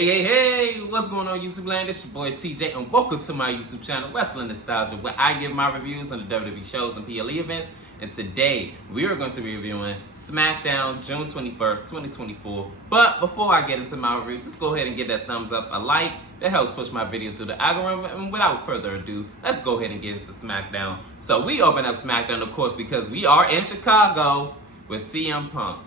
Hey, what's going on YouTube land? It's your boy TJ and welcome to my YouTube channel, Wrestling Nostalgia, where I give my reviews on the WWE shows and PLE events. And today, we are going to be reviewing SmackDown, June 21st, 2024. But before I get into my review, just go ahead and give that thumbs up, a like. That helps push my video through the algorithm. And without further ado, let's go ahead and get into SmackDown. So we open up SmackDown, of course, because we are in Chicago with CM Punk.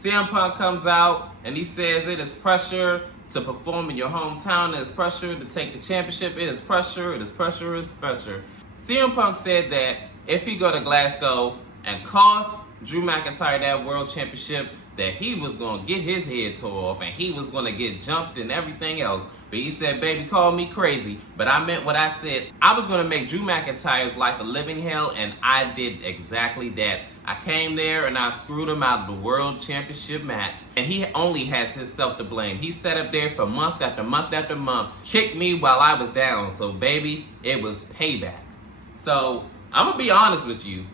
CM Punk comes out and he says it is pressure to perform in your hometown. It is pressure to take the championship. It is pressure. It is pressure. It is pressure. CM Punk said that if he go to Glasgow and cost Drew McIntyre that world championship, that he was going to get his head tore off and he was going to get jumped and everything else. But he said, baby, call me crazy, but I meant what I said. I was going to make Drew McIntyre's life a living hell, and I did exactly that. I came there and I screwed him out of the world championship match, and he only has himself to blame. He sat up there for month after month after month, kicked me while I was down. So, baby, it was payback. So, I'm going to be honest with you.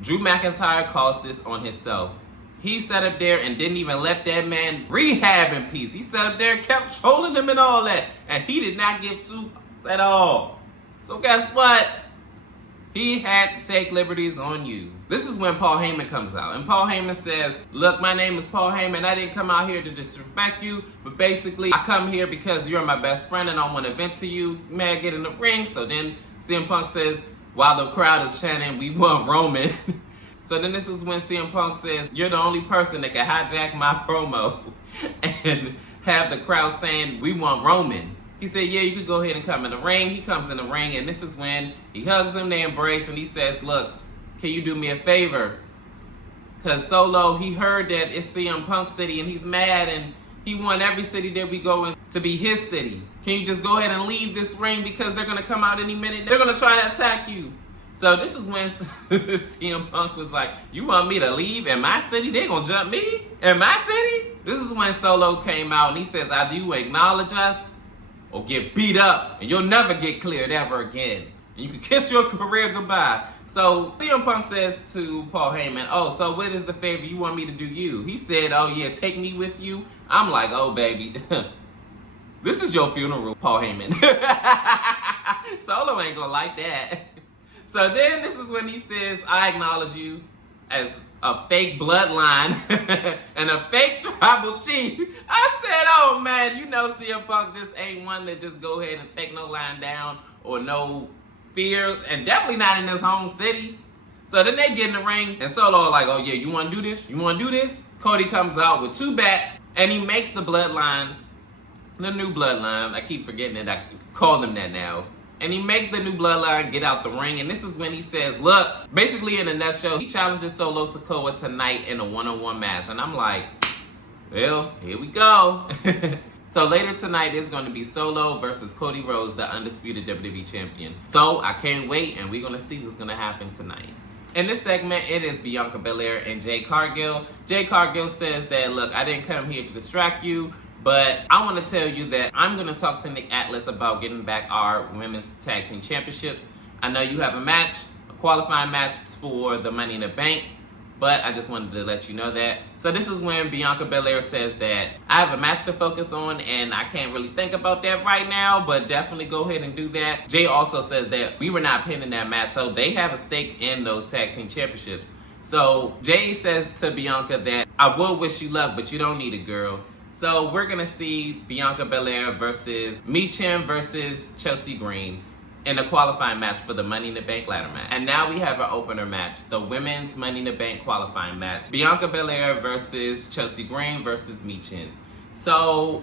Drew McIntyre caused this on himself. He sat up there and didn't even let that man rehab in peace. He sat up there and kept trolling him and all that. And he did not give two fucks at all. So guess what? He had to take liberties on you. This is when Paul Heyman comes out. And Paul Heyman says, look, my name is Paul Heyman. I didn't come out here to disrespect you. But basically, I come here because you're my best friend and I want to vent to you. Man, get in the ring. So then CM Punk says, while the crowd is chanting, we want Roman. So then this is when CM Punk says, you're the only person that can hijack my promo and have the crowd saying, we want Roman. He said, yeah, you could go ahead and come in the ring. He comes in the ring, and this is when he hugs him, they embrace, and he says, look, can you do me a favor? Because Solo, he heard that it's CM Punk city, and he's mad, and he want every city that we go in to be his city. Can you just go ahead and leave this ring because they're going to come out any minute? They're going to try to attack you. So this is when CM Punk was like, you want me to leave in my city? They're going to jump me in my city? This is when Solo came out and he says, either you acknowledge us or get beat up and you'll never get cleared ever again. And you can kiss your career goodbye. So CM Punk says to Paul Heyman, oh, so what is the favor you want me to do you? He said, oh yeah, take me with you. I'm like, oh baby, this is your funeral, Paul Heyman. Solo ain't gonna like that. So then this is when he says, I acknowledge you as a fake bloodline and a fake tribal chief. I said, oh man, you know CM Punk just ain't one to just go ahead and take no line down or no fear, and definitely not in his home city. So then they get in the ring and Solo like, oh yeah, you want to do this? You want to do this? Cody comes out with two bats and he makes the bloodline, the new bloodline. I keep forgetting it. I call them that now. And he makes the new bloodline get out the ring. And this is when he says, look, basically in a nutshell, he challenges Solo Sikoa tonight in a one-on-one match. And I'm like, well, here we go. So later tonight is going to be Solo versus Cody Rhodes, the undisputed WWE champion. So I can't wait, and we're going to see what's going to happen tonight. In this segment, it is Bianca Belair and Jade Cargill. Jade Cargill says that, look, I didn't come here to distract you, but I want to tell you that I'm going to talk to Nick Atlas about getting back our women's tag team championships. I know you have a match, a qualifying match for the Money in the Bank, but I just wanted to let you know that. So this is when Bianca Belair says that I have a match to focus on and I can't really think about that right now, but definitely go ahead and do that. Jay also says that we were not pinning that match, so they have a stake in those tag team championships. So Jay says to Bianca that I will wish you luck, but you don't need it, girl. So we're going to see Bianca Belair versus Michin versus Chelsea Green in a qualifying match for the Money in the Bank ladder match. And now we have our opener match, the women's Money in the Bank qualifying match. Bianca Belair versus Chelsea Green versus Michin. So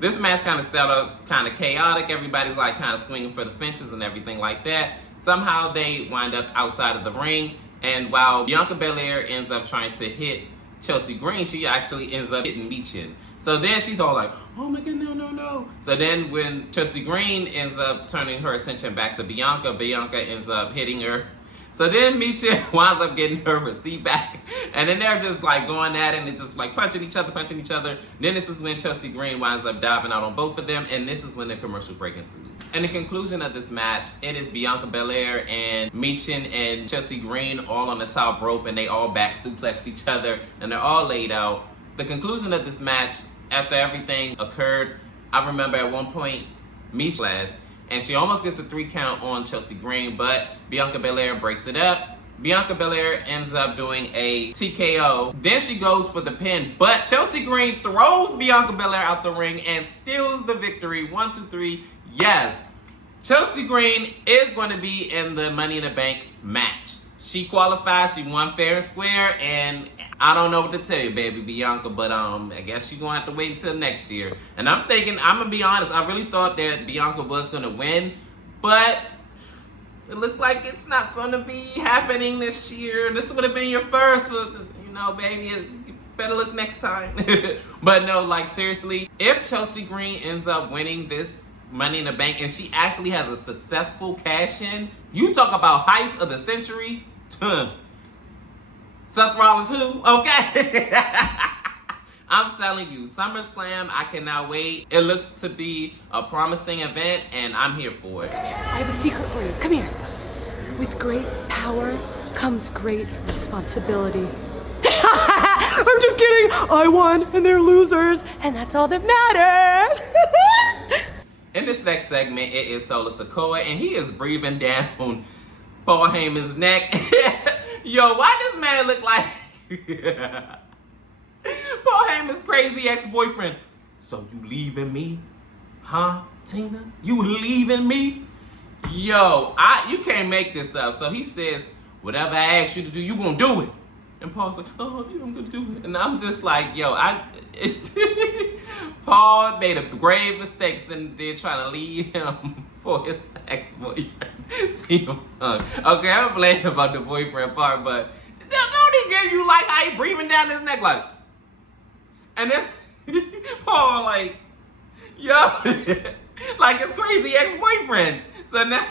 this match kind of started kind of chaotic. Everybody's like kind of swinging for the fences and everything like that. Somehow they wind up outside of the ring. And while Bianca Belair ends up trying to hit Chelsea Green, she actually ends up hitting Michin. So then she's all like, oh my god, no. So then when Chelsea Green ends up turning her attention back to Bianca, Bianca ends up hitting her. So then Michin winds up getting her receipt back. And then they're just like going at it and just like punching each other. Then this is when Chelsea Green winds up diving out on both of them. And this is when the commercial break ensues. In the conclusion of this match, it is Bianca Belair and Michin and Chelsea Green all on the top rope. And they all back suplex each other. And they're all laid out. The conclusion of this match after everything occurred, I remember at one point, Mish last, and she almost gets a 3 count on Chelsea Green, but Bianca Belair breaks it up. Bianca Belair ends up doing a TKO. Then she goes for the pin, but Chelsea Green throws Bianca Belair out the ring and steals the victory. 1, 2, 3. Yes. Chelsea Green is going to be in the Money in the Bank match. She qualified, she won fair and square, and I don't know what to tell you, baby Bianca, but I guess she's going to have to wait until next year. And I'm thinking, I'm going to be honest, I really thought that Bianca was going to win, but it looked like it's not going to be happening this year. This would have been your first, but, you know, baby, you better look next time. But no, like, seriously, if Chelsea Green ends up winning this Money in the Bank and she actually has a successful cash-in, you talk about heist of the century. Seth Rollins who? Okay. I'm telling you, SummerSlam, I cannot wait. It looks to be a promising event, and I'm here for it. I have a secret for you. Come here. With great power comes great responsibility. I'm just kidding. I won, and they're losers, and that's all that matters. In this next segment, it is Solo Sikoa, and he is breathing down Paul Heyman's neck. Yo, why does man look like Paul Heyman's crazy ex-boyfriend? So you leaving me? Huh, Tina? You leaving me? Yo, you can't make this up. So he says, whatever I ask you to do, you gonna do it. And Paul's like, oh, I'm gonna do it. And I'm just like, yo, Paul made a grave mistake and they're trying to leave him for his ex-boyfriend. CM Punk. Okay, I'm blaming about the boyfriend part, but don't he give you like how he breathing down his neck like? And then Paul like, yo, like his crazy ex-boyfriend. So now,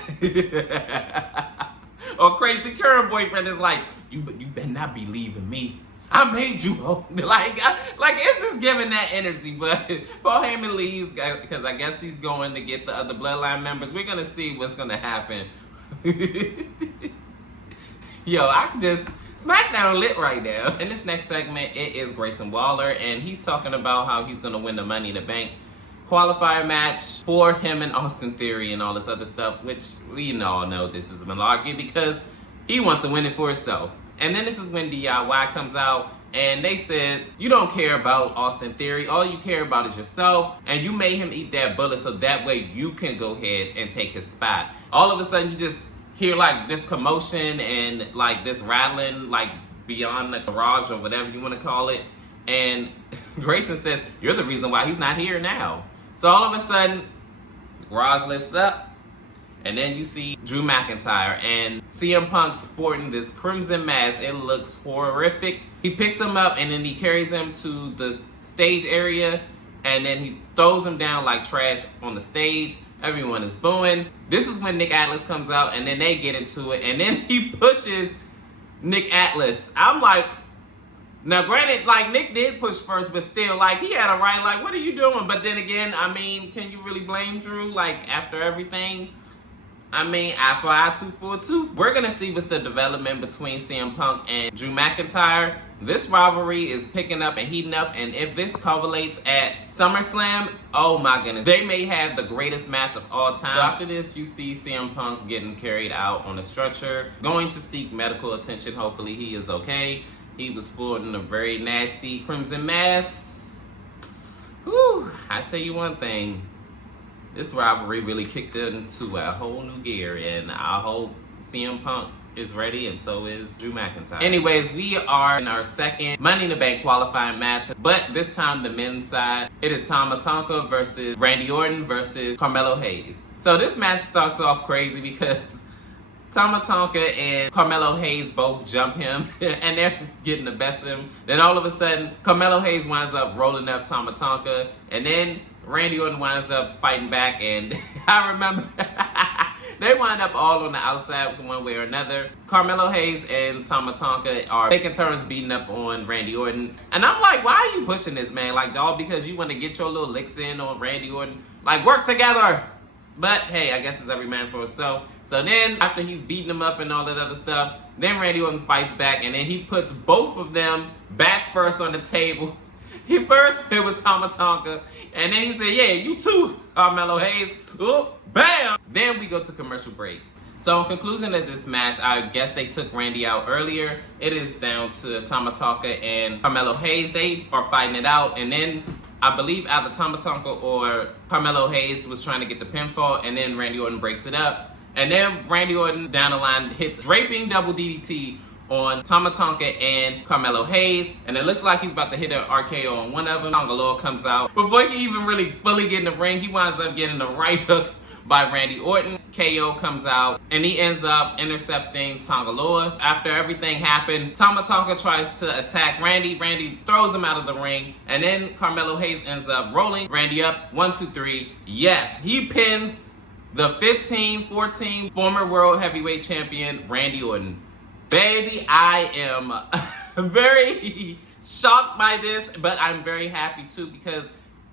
or crazy current boyfriend is like, you better not be leaving me. I made you home. Like it's just giving that energy. But Paul Heyman leaves because I guess he's going to get the other Bloodline members. We're gonna see what's gonna happen. Yo, SmackDown lit right now. In this next segment, it is Grayson Waller, and he's talking about how he's gonna win the Money in the Bank qualifier match for him and Austin Theory and all this other stuff, which we all know this is malarkey because he wants to win it for himself. And then this is when DIY comes out and they said, you don't care about Austin Theory. All you care about is yourself. And you made him eat that bullet so that way you can go ahead and take his spot. All of a sudden you just hear like this commotion and like this rattling like beyond the garage or whatever you want to call it. And Grayson says, you're the reason why he's not here now. So all of a sudden, the garage lifts up. And then you see Drew McIntyre and CM Punk sporting this crimson mask. It looks horrific. He picks him up and then he carries him to the stage area. And then he throws him down like trash on the stage. Everyone is booing. This is when Nick Atlas comes out and then they get into it. And then he pushes Nick Atlas. I'm like, now granted, like Nick did push first, but still, like he had a right, like, what are you doing? But then again, I mean, can you really blame Drew? Like after everything? I mean, eye for eye, tooth for a tooth. We're going to see what's the development between CM Punk and Drew McIntyre. This rivalry is picking up and heating up. And if this culminates at SummerSlam, oh my goodness. They may have the greatest match of all time. So after this, you see CM Punk getting carried out on a stretcher, going to seek medical attention. Hopefully he is okay. He was sporting a very nasty crimson mask. Whew, I tell you one thing. This rivalry really kicked into a whole new gear, and I hope CM Punk is ready, and so is Drew McIntyre. Anyways, we are in our second Money in the Bank qualifying match, but this time the men's side. It is Tama Tonga versus Randy Orton versus Carmelo Hayes. So this match starts off crazy because Tama Tonga and Carmelo Hayes both jump him, and they're getting the best of him. Then all of a sudden, Carmelo Hayes winds up rolling up Tama Tonga, and then Randy Orton winds up fighting back, and I remember they wind up all on the outside one way or another. Carmelo Hayes and Tama Tonga are taking turns beating up on Randy Orton. And I'm like, why are you pushing this, man? Like, all because you want to get your little licks in on Randy Orton? Like, work together! But, hey, I guess it's every man for himself. So then, after he's beating him up and all that other stuff, then Randy Orton fights back, and then he puts both of them back first on the table. He first hit with Tama Tonga, and then he said, yeah, you too, Carmelo Hayes. Ooh, bam! Then we go to commercial break. So in conclusion of this match, I guess they took Randy out earlier. It is down to Tama Tonga and Carmelo Hayes. They are fighting it out, and then I believe either Tama Tonga or Carmelo Hayes was trying to get the pinfall, and then Randy Orton breaks it up. And then Randy Orton down the line hits draping double DDT on Tama Tonga and Carmelo Hayes, and it looks like he's about to hit an RKO on one of them. Tonga Loa comes out. Before he can even really fully get in the ring, he winds up getting the right hook by Randy Orton. KO comes out, and he ends up intercepting Tonga Loa. After everything happened, Tama Tonga tries to attack Randy. Randy throws him out of the ring, and then Carmelo Hayes ends up rolling Randy up. 1, 2, 3. Yes, he pins the 15-14 former World Heavyweight Champion Randy Orton. Baby, I am very shocked by this, but I'm very happy too, because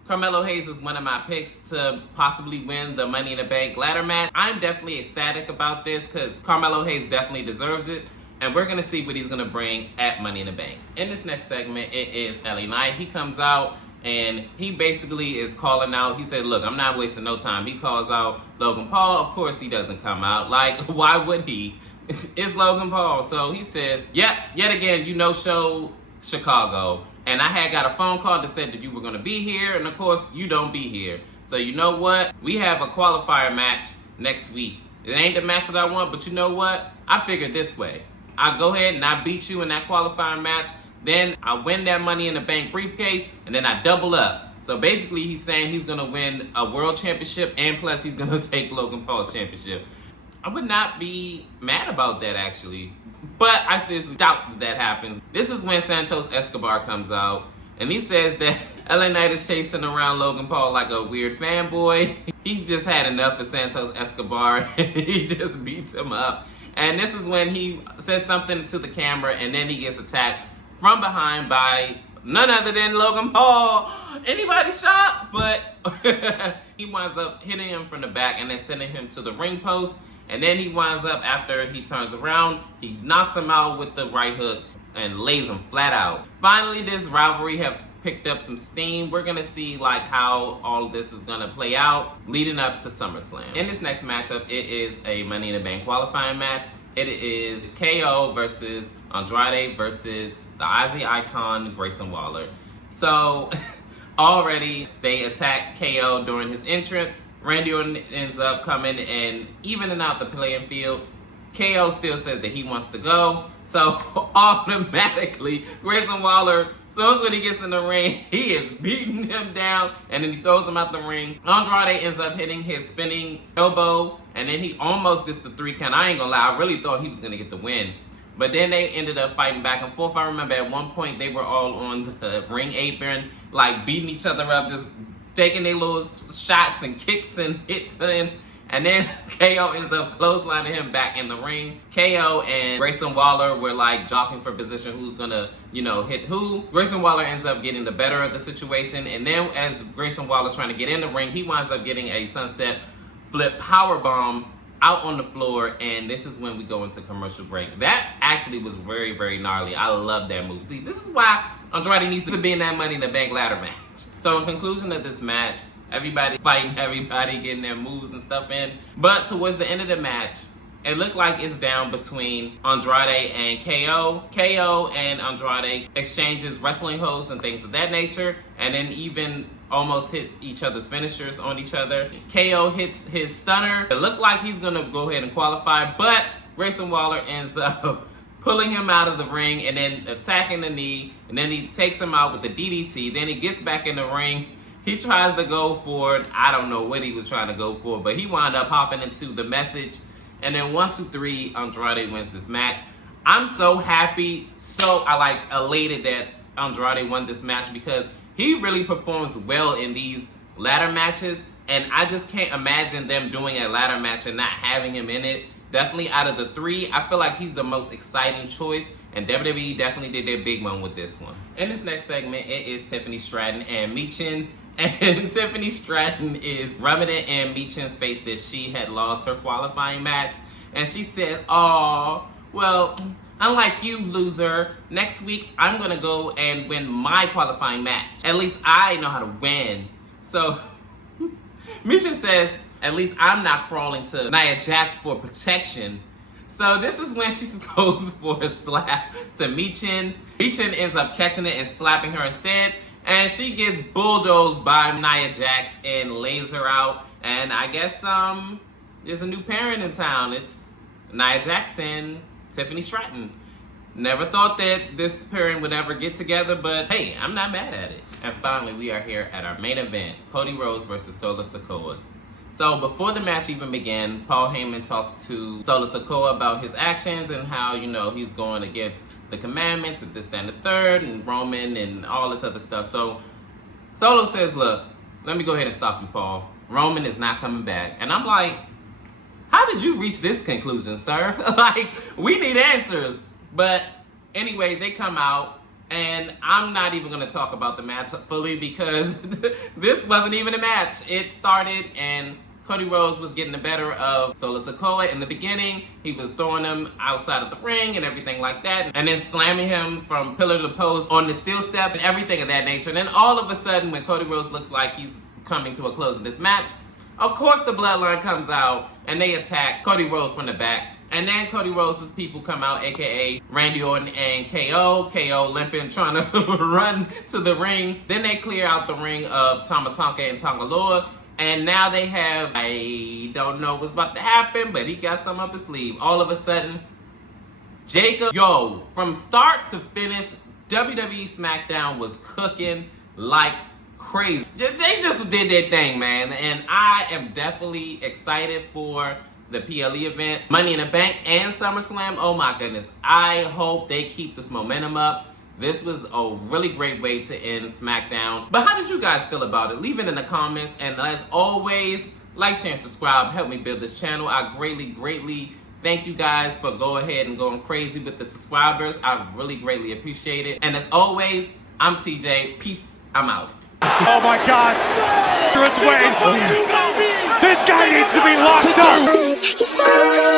Carmelo Hayes is one of my picks to possibly win the Money in the Bank ladder match. I'm definitely ecstatic about this because Carmelo Hayes definitely deserves it, and we're going to see what he's going to bring at Money in the Bank. In this next segment, it is LA Knight. He comes out and he basically is calling out. He said, look, I'm not wasting no time. He calls out Logan Paul. Of course he doesn't come out. Like, why would he? It's Logan Paul. So he says, yet again, you no-show Chicago. And I had got a phone call that said that you were going to be here, and of course, you don't be here. So you know what? We have a qualifier match next week. It ain't the match that I want, but you know what? I figured this way. I go ahead and I beat you in that qualifying match, then I win that Money in the Bank briefcase, and then I double up. So basically, he's saying he's going to win a world championship, and plus he's going to take Logan Paul's championship. I would not be mad about that, actually. But I seriously doubt that happens. This is when Santos Escobar comes out, and he says that LA Knight is chasing around Logan Paul like a weird fanboy. He just had enough of Santos Escobar, and he just beats him up. And this is when he says something to the camera, and then he gets attacked from behind by none other than Logan Paul. Anybody shocked? But he winds up hitting him from the back and then sending him to the ring post. And then he winds up, after he turns around, he knocks him out with the right hook and lays him flat out. Finally, this rivalry have picked up some steam. We're going to see like how all of this is going to play out leading up to SummerSlam. In this next matchup, it is a Money in the Bank qualifying match. It is KO versus Andrade versus the Aussie icon Grayson Waller. So already they attack KO during his entrance. Randy Orton ends up coming and evening out the playing field. KO still says that he wants to go. So automatically, Grayson Waller, as soon as when he gets in the ring, he is beating him down, and then he throws him out the ring. Andrade ends up hitting his spinning elbow, and then he almost gets the 3 count. I ain't gonna lie, I really thought he was gonna get the win. But then they ended up fighting back and forth. I remember at one point they were all on the ring apron, like beating each other up, just taking their little shots and kicks and hits in. And then KO ends up clotheslining him back in the ring. KO and Grayson Waller were like jockeying for position, who's gonna, hit who. Grayson Waller ends up getting the better of the situation. And then as Grayson Waller's trying to get in the ring, he winds up getting a sunset flip powerbomb out on the floor. And this is when we go into commercial break. That actually was very, very gnarly. I love that move. See, this is why Andrade needs to be in that Money in the Bank ladder match. So in conclusion of this match, everybody fighting everybody, getting their moves and stuff in. But towards the end of the match, it looked like it's down between Andrade and KO. KO and Andrade exchanges wrestling holds and things of that nature, and then even almost hit each other's finishers on each other. KO hits his stunner. It looked like he's gonna go ahead and qualify, but Grayson Waller ends up pulling him out of the ring and then attacking the knee, and then he takes him out with the DDT. Then he gets back in the ring. He tries to go for it. I don't know what he was trying to go for, but he wound up hopping into the message. And then 1, 2, 3, Andrade wins this match. I'm so happy, elated that Andrade won this match, because he really performs well in these ladder matches. And I just can't imagine them doing a ladder match and not having him in it. Definitely out of the 3, I feel like he's the most exciting choice, and WWE definitely did their big one with this one. In this next segment, it is Tiffany Stratton and Michin, and Tiffany Stratton is rubbing it in Michin's face that she had lost her qualifying match, and she said, "Oh, well, unlike you, loser, next week I'm gonna go and win my qualifying match. At least I know how to win. So, Michin says, at least I'm not crawling to Nia Jax for protection. So this is when she goes for a slap to Michin. Michin ends up catching it and slapping her instead. And she gets bulldozed by Nia Jax and lays her out. And I guess there's a new parent in town. It's Nia Jax and Tiffany Stratton. Never thought that this pairing would ever get together, but hey, I'm not mad at it. And finally, we are here at our main event, Cody Rhodes versus Solo Sikoa. So before the match even began, Paul Heyman talks to Solo Sikoa about his actions and how, you know, he's going against the commandments and this, that, and the third, and Roman and all this other stuff. So Solo says, look, let me go ahead and stop you, Paul. Roman is not coming back. And I'm like, how did you reach this conclusion, sir? Like, we need answers. But anyway, they come out, and I'm not even going to talk about the match fully because this wasn't even a match. It started, and Cody Rhodes was getting the better of Solo Sikoa in the beginning. He was throwing him outside of the ring and everything like that, and then slamming him from pillar to post on the steel steps and everything of that nature. And then all of a sudden, when Cody Rhodes looked like he's coming to a close of this match, of course the Bloodline comes out, and they attack Cody Rhodes from the back. And then Cody Rhodes' people come out, a.k.a. Randy Orton and KO. KO limping, trying to run to the ring. Then they clear out the ring of Tama Tonga and Tonga Loa. And now they have, I don't know what's about to happen, but he got something up his sleeve. All of a sudden, Jacob, from start to finish, WWE SmackDown was cooking like crazy. They just did their thing, man. And I am definitely excited for the PLE event, Money in the Bank, and SummerSlam. Oh my goodness. I hope they keep this momentum up. This was a really great way to end SmackDown. But how did you guys feel about it? Leave it in the comments. And as always, like, share, and subscribe. Help me build this channel. I greatly thank you guys for going ahead and going crazy with the subscribers. I really greatly appreciate it. And as always, I'm TJ. Peace. I'm out. Oh my God! This guy needs to be locked up!